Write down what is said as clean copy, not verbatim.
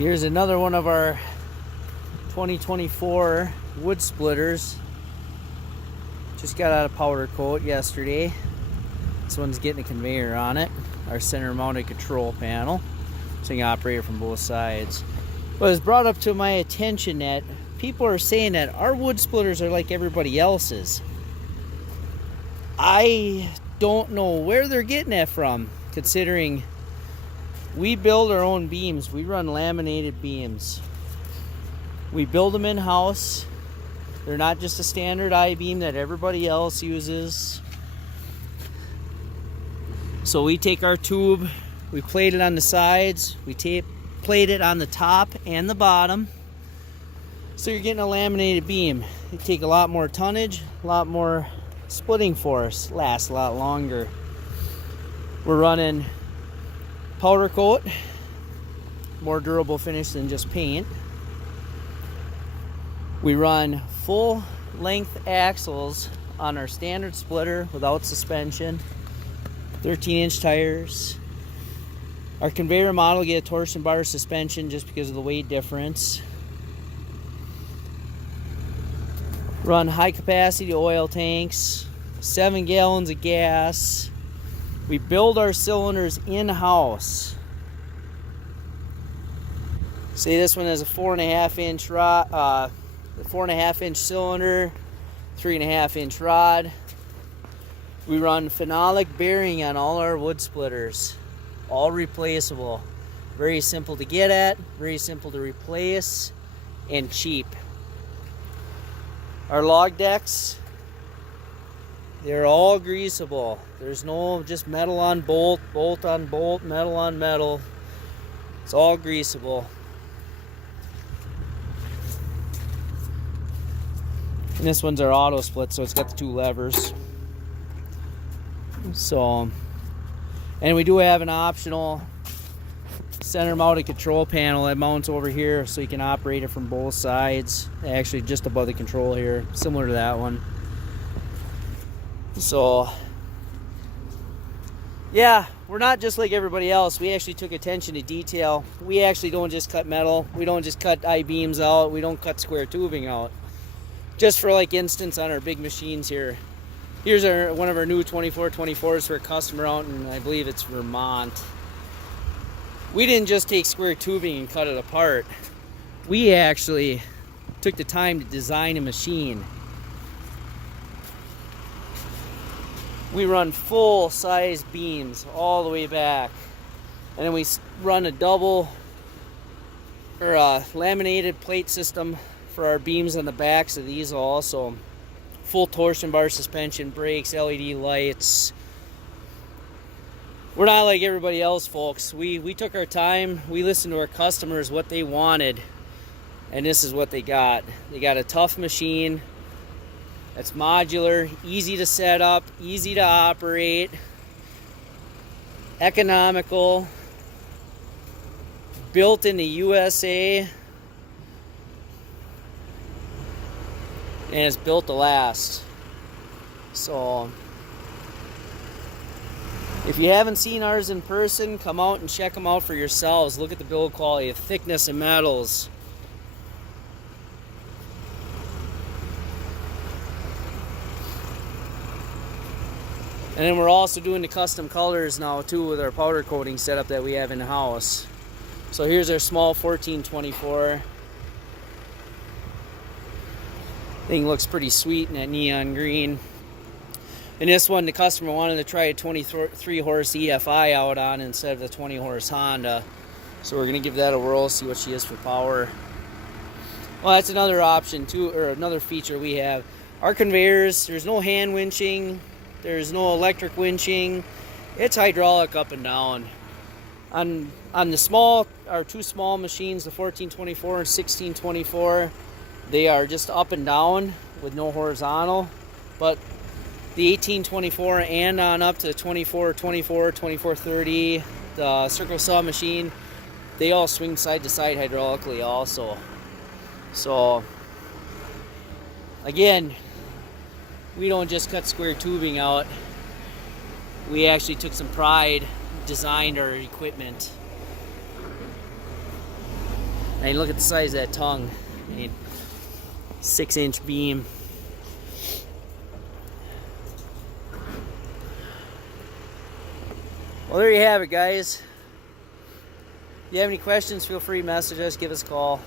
Here's another one of our 2024 wood splitters. Just got out of powder coat yesterday. This one's getting a conveyor on it. Our center mounted control panel. So you can operate it from both sides. But it's brought up to my attention that people are saying that our wood splitters are like everybody else's. I don't know where they're getting that from, considering we build our own beams. We run laminated beams. We build them in-house. They're not just a standard I-beam that everybody else uses. So we take our tube, we plate it on the sides, we plate it on the top and the bottom. So you're getting a laminated beam. You take a lot more tonnage, a lot more splitting force, lasts a lot longer. We're running powder coat, more durable finish than just paint. We run full length axles on our standard splitter without suspension, 13-inch tires. Our conveyor model get a torsion bar suspension just because of the weight difference. Run high capacity oil tanks, 7 gallons of gas. We build our cylinders in-house. Say this one has a 4.5-inch rod, 4.5-inch cylinder, 3.5-inch rod. We run phenolic bearing on all our wood splitters, all replaceable. Very simple to get at, very simple to replace, and cheap. Our log decks, they're all greasable. There's no just metal on bolt, bolt on bolt, metal on metal. It's all greasable. And this one's our auto split, so it's got the 2 levers. So, and we do have an optional center mounted control panel that mounts over here so you can operate it from both sides. Actually just above the control here, similar to that one. So yeah, we're not just like everybody else. We actually took attention to detail. We actually don't just cut metal. We don't just cut I-beams out. We don't cut square tubing out. Just for like instance on our big machines here. Here's one of our new 2424s for a customer out in, I believe it's Vermont. We didn't just take square tubing and cut it apart. We actually took the time to design a machine. We run full size beams all the way back. And then we run a double or a laminated plate system for our beams on the backs of these also. Full torsion bar suspension, brakes, LED lights. We're not like everybody else, folks. We took our time. We listened to our customers, what they wanted. And this is what they got. They got a tough machine. It's modular, easy to set up, easy to operate, economical, built in the USA, and it's built to last. So if you haven't seen ours in person, come out and check them out for yourselves. Look at the build quality, the thickness of metals. And then we're also doing the custom colors now too with our powder coating setup that we have in the house. So here's our small 1424. Thing looks pretty sweet in that neon green. And this one the customer wanted to try a 23 horse EFI out on instead of the 20 horse Honda. So we're gonna give that a whirl, see what she is for power. Well, that's another option too, or another feature we have. Our conveyors, there's no hand winching. There's no electric winching. It's hydraulic up and down. On the small, our 2 small machines, the 1424 and 1624, they are just up and down with no horizontal. But the 1824 and on up to the 2424, 2430, the circle saw machine, they all swing side to side hydraulically also. So again, we don't just cut square tubing out. We actually took some pride, designed our equipment. I mean, look at the size of that tongue. I mean, 6-inch beam. Well, there you have it, guys. If you have any questions, feel free to message us, give us a call.